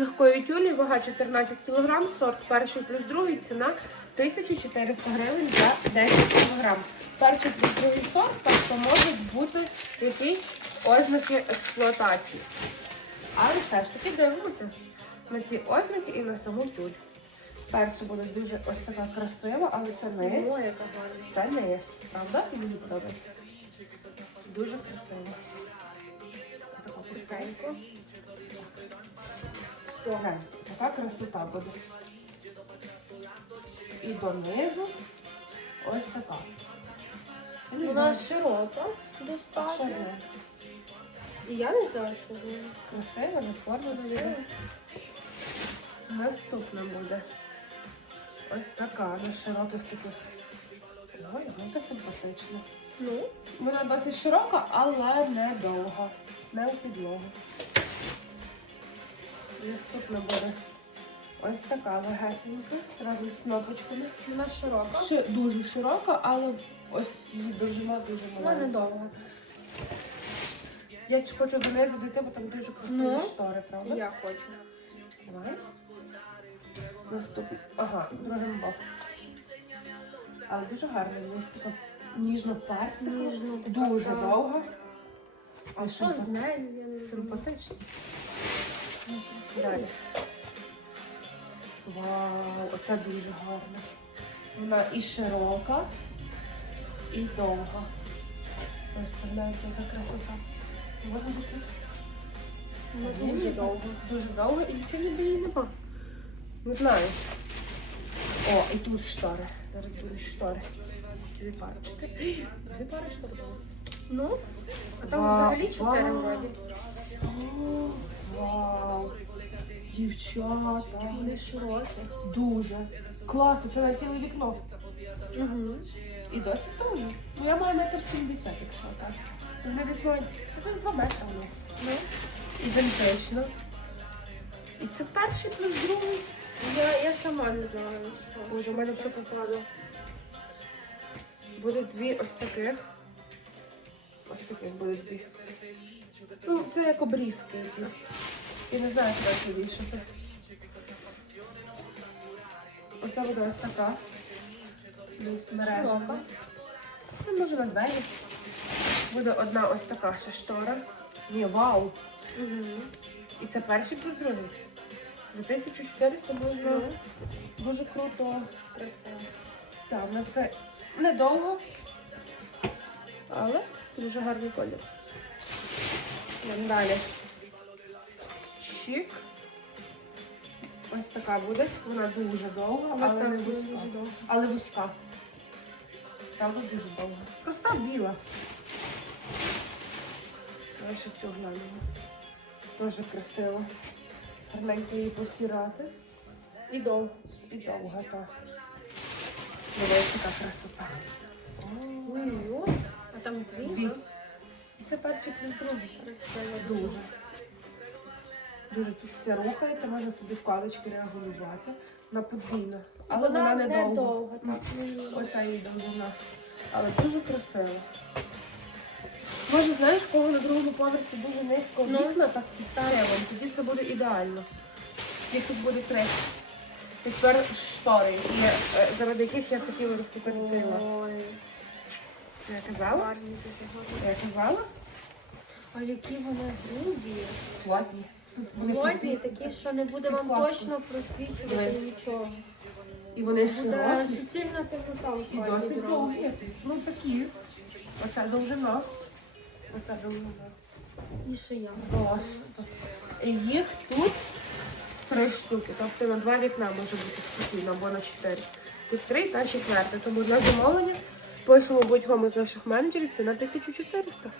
Легкої тюлі, вага 14 кг, сорт перший плюс другий, ціна 1400 гривень за 10 кг. Перший плюс другий сорт, тобто можуть бути якісь ознаки експлуатації. Але все ж таки дивимося на ці ознаки і на саму тюль. Перша буде дуже ось така красива, але це низ. Ой, яка гарна. Це низ, правда? Мені подобається. Дуже красиво. Тихенько. Ага, така красота буде. І донизу ось така. Вона широка, достатньо. І я не знаю, що з нею. Красива, неформена. Наступна буде. Ось така на широких таких. Ой, яка симпатична. Ну, Вона досить широка, але не довга. Не у підлогу. Наступна буде ось така легесенька, разом з кнопочками. вона широка. Ще дуже широка, але ось її довжина дуже Вона не маленька. довга. Я ж хочу до неї задати, бо там дуже красиві Ну. штори, правда? Я хочу. Давай. Наступний. Ага, другим боком. Але дуже є така ніжно персикова, Ніжно така, дуже так. довга. А що з нею? Я не знаю. Симпатична. Ну, Далі. Вау, оце дуже гарно. Вона і широка, і довга. Представляєте, яка красота. Можна? Вона дуже довга. Дуже довго і нічого ніби її нема. Не знаю. О, і тут штори. Зараз будуть штори. Дві пари. Чотири. Дві пари штор. Ну, а там Вау, взагалі чотири вау. вроді. О, Вау. Дівчата. Вони широкі. Дуже. Класно, це на ціле вікно. Угу. І досить довго. Ну я маю метр сімдесят, якщо так. Вони десь мають та десь два метри у нас. Ну, Ідентично. І це перший плюс другий. Я, я сама не знала, що. Боже, у мене все попало. Буде дві ось таких. Ось таких буде дві. Ну, це як обрізки якісь. Я не знаю, куди це вішати. Оце буде ось така. Десь мережа. Це може на двері. Буде одна ось така ще штора. Ні, вау! Угу. І це перший плюс другий. За 1400 можна Ну, дуже круто. красиво. Так, вона така недовго, але дуже гарний колір. Йдемо далі. Чик. Ось така буде. Вона дуже довга, але так не дуже довга. Але вузька. Правда, дуже довга. Проста біла. Давай ще цю глянемо. Дуже красиво. Гарненько її постирати. І довго. І довга, так. Дивись, яка красота. Ой-ой. А там дві? І це перший плюс другий. Дуже. Дуже тут все рухається, можна собі складочки регулювати на подвійно. Але вона, не довга. довга. Оця її довжина. Але дуже красива. Може, знаєш, кого на другому поверсі дуже низько Ну. вікна, так під схемом, тоді це буде ідеально. Їх тут буде три. І тепер штори, які, е, заради яких я хотіла розкупити цей лот. Ой, Я казала? гарні дуже гарні. Я казала? А які вони грубі. Платні. Тут вони Плотні, підпі- такі, що не буде вам точно просвічувати Дивись. нічого. І вони Буде широкі. суцільна темнота у І хаті досить довгі. Ну такі. Оця довжина. Оця довжина. І шия. Просто. І їх тут три штуки. Тобто на два вікна може бути спокійно, або на чотири. Тут три та четверте. Тому на замовлення пишемо будь-кому з наших менеджерів це на 1400.